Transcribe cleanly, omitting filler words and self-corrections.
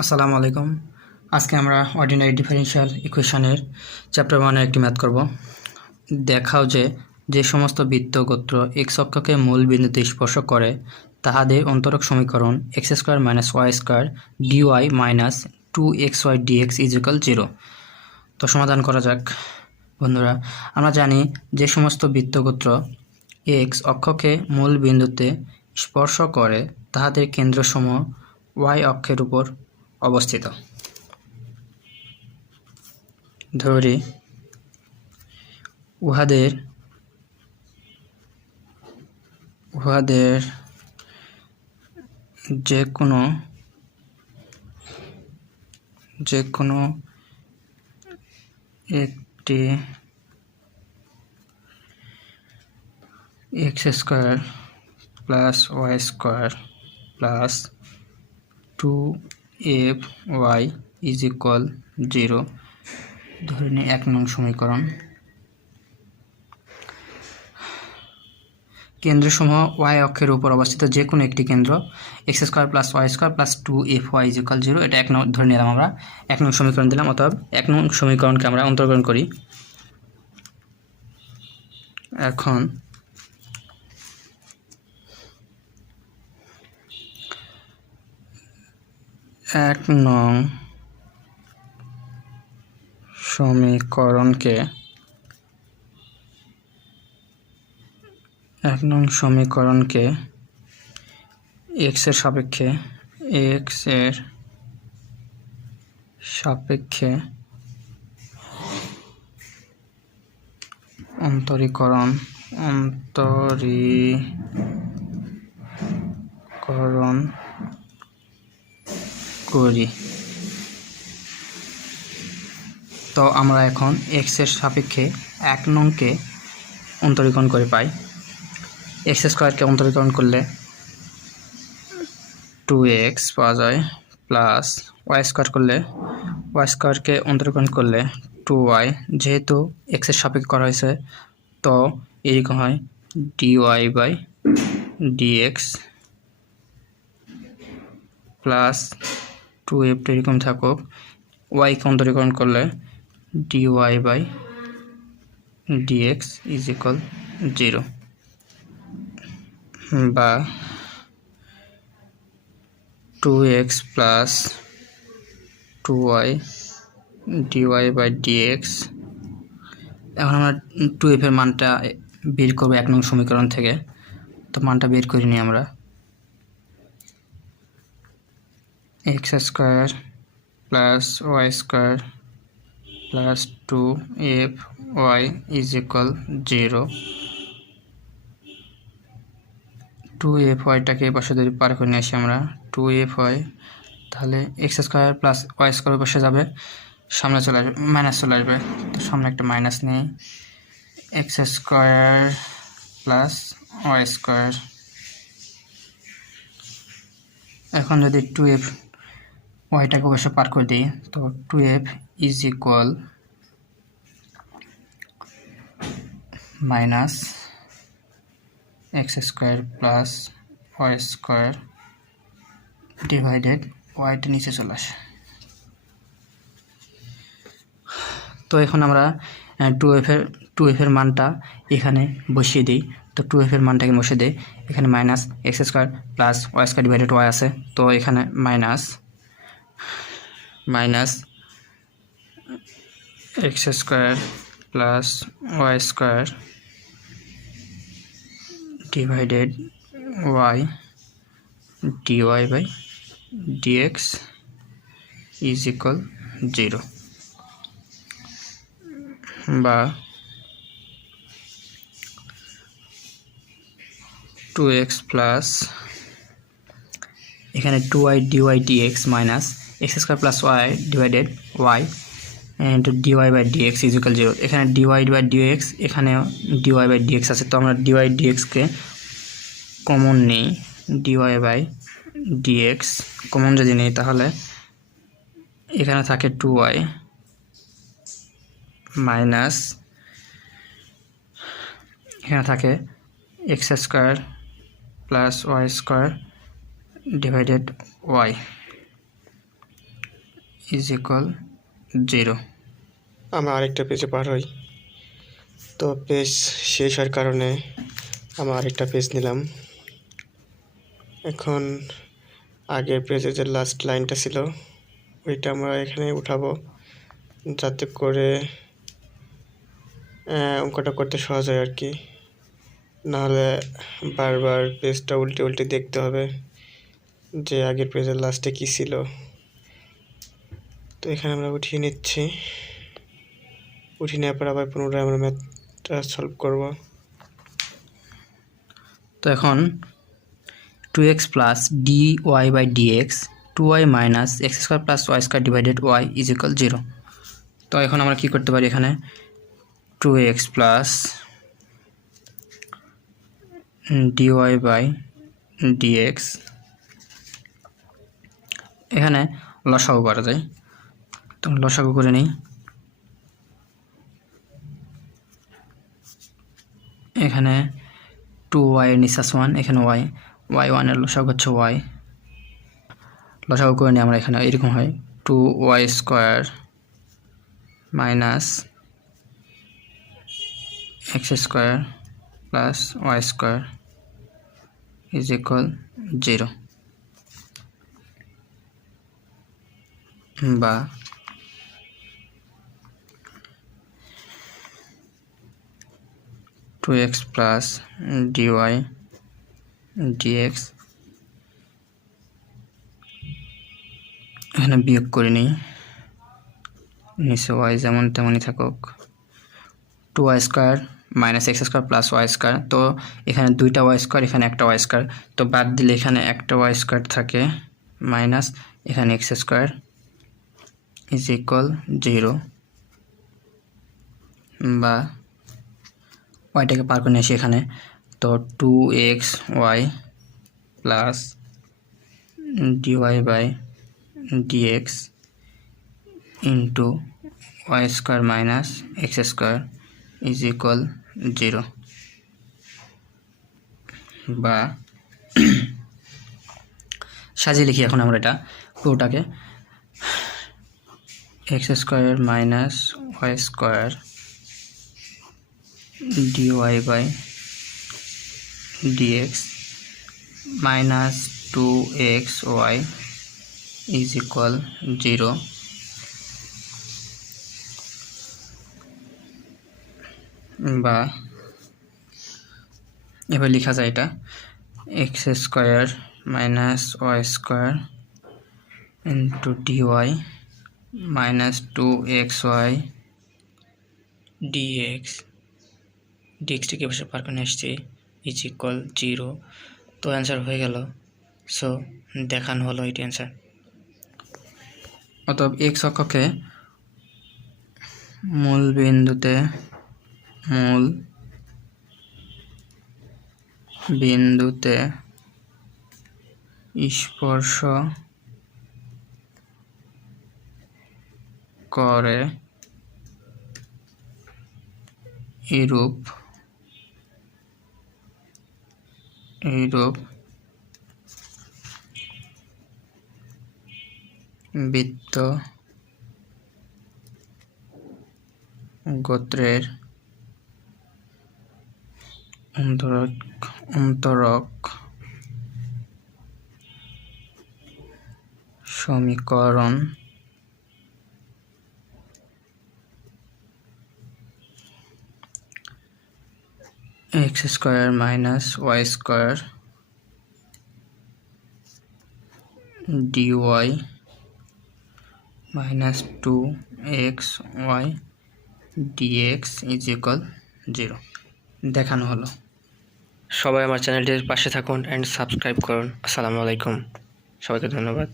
আসসালামুআলাইকুম। আজকে আমরা ordinary differential ইকুয়েশনের চ্যাপ্টার 1 একটি ম্যাথ করব। দেখাও যে সমস্ত বৃত্ত গোত্র x অক্ষকে মূল বিন্দুতে স্পর্শ করে তাহাদের অন্তরক সমীকরণ x² - y² dy - 2xy dx = 0। তো সমাধান করা যাক বন্ধুরা। আমরা জানি যে সমস্ত বৃত্ত গোত্র x অক্ষকে মূল বিন্দুতে স্পর্শ করে তাহাদের কেন্দ্রসমূহ y অক্ষের উপর অবস্থিত। ধরি উহাদের যে কোনো একটি x² + y² + 2fy = 0 ধরে নিই 1 নং সমীকরণ। কেন্দ্রসমূহ y অক্ষের উপর অবস্থিত যে কোনো একটি কেন্দ্র x² + y² + 2fy = 0, এটা 1 নং ধরে নিলাম। আমরা 1 নং সমীকরণ দিলাম, অতএব 1 নং সমীকরণকে আমরা অন্তর্গ্রহণ করি। এখন এক নং সমীকরণকে x এর সাপেক্ষে অন্তরীকরণ করি। তো আমরা এখন x এর সাপেক্ষে 1 নংকে অন্তরীকরণ করে পাই। x² অন্তরীকরণ করলে 2x পাওয়া যায়, প্লাস y² করলে y² অন্তরীকরণ করলে 2y, যেহেতু x এর সাপেক্ষে করা হয়েছে তো এরকম হয় dy/dx প্লাস 2f এরকম থাকুক, y কে অন্তরীকরণ করলে dy/dx = 0 বা 2x + 2y dy/dx। এখন আমরা 2f এর মানটা বের করব 1 নং সমীকরণ থেকে। তো মানটা বের করে নিই আমরা। x² + y² + 2fy = 0। 2fyটাকে পাশে যদি পার করে নিয়ে আসি আমরা 2fy, তাহলে x² + y² পাশে যাবে, সামনে চলে আসবে, মাইনাস চলে আসবে। তো সামনে একটা মাইনাস নেই, x² + y²। এখন যদি 2f yটাকে অবশ্য পার করে দিই, তো 2f = -x² + y² ডিভাইডেড yটা নিচে চলে আসে। তো এখন আমরা 2f এর মানটা এখানে বসিয়ে দিই। তো 2f এর মানটাকে বসিয়ে দিই, এখানে -x² + y² ডিভাইডেড y আছে, তো এখানে minus x² + y² divided y dy/dx = 0 বা 2x প্লাস এখানে 2y dy/dx minus x² + y divided y dy/dx = 0। এখানে dy/dx, এখানে dy/dx আছে, তো আমরা dy/dx কে কমন নিই। dy/dx কমন যদি নিই তাহলে এখানে থাকে 2y মাইনাস এখানে থাকে x² + y² divided y। Is equal 0। আমরা আরেকটা পেজে পার হই। তো পেজ শেষ হওয়ার কারণে আমরা আরেকটা পেজ নিলাম। এখন আগের পেজে যে লাস্ট লাইনটা ছিল ওইটা আমরা এখানে উঠাবো, যাতে করে অঙ্কটা করতে সহজ হয় আর কি। নাহলে বারবার পেজটা উল্টে উল্টে দেখতে হবে যে আগের পেজের লাস্টে কী ছিল। তো এখানে আমরা উঠিয়ে নিচ্ছি। উঠিয়ে নেওয়ার পর আবার পুনরায় আমরা ম্যাথটা সলভ করব। তো এখন 2x plus dy/dx 2y minus x square plus y square divided y is equal 0। তো এখন আমরা কী করতে পারি, এখানে 2x প্লাস dy/dx এখানে লসাগু করা যায়। তো লসাগু করে নিই। এখানে 2y এর নিঃশ্বাস 1, এখানে y 1 এর লসাগু হচ্ছে y। লসাগু করে নিই আমরা, এখানে এরকম হয় 2y square minus x square plus y square is equal 0, বা টু এক্স প্লাস dy/dx এখানে বিয়োগ করে নিই, নিচে y যেমন তেমনই থাকুক। 2y square minus x square plus Y square, তো এখানে দুইটা ওয়াই স্কোয়ার, এখানে একটা ওয়াই স্কোয়ার, তো বাদ দিলে এখানে একটা ওয়াই স্কোয়ার থাকে, মাইনাস এখানে এক্স স্কোয়ার ইজ ইকুয়াল 0, বা ওয়াইটাকে পার করে নিয়ে আসি এখানে। তো 2xy plus dy/dx into y square minus x square is equal 0, বা সাজিয়ে লিখি এখন আমরা এটা পুরোটাকে। X square minus Y square dy/dx minus 2xy is equal 0, বা এবার লেখা যায় এটা x square minus Y square into dy minus 2xy dxটিকে বসে পার করে আসছি ইজ ইকুয়াল 0। তো অ্যান্সার হয়ে গেল। সো দেখানো হলো এটি অ্যান্সার। অতএব এক্স অক্ষকে মূল বিন্দুতে স্পর্শ করে এইরূপ বৃত্ত গোত্রের অন্তরক সমীকরণ X square minus Y square dy minus 2xy dx is equal 0 দেখানো হলো। সবাই আমার চ্যানেলটির পাশে থাকুন অ্যান্ড সাবস্ক্রাইব করুন। আসসালামু আলাইকুম, সবাইকে ধন্যবাদ।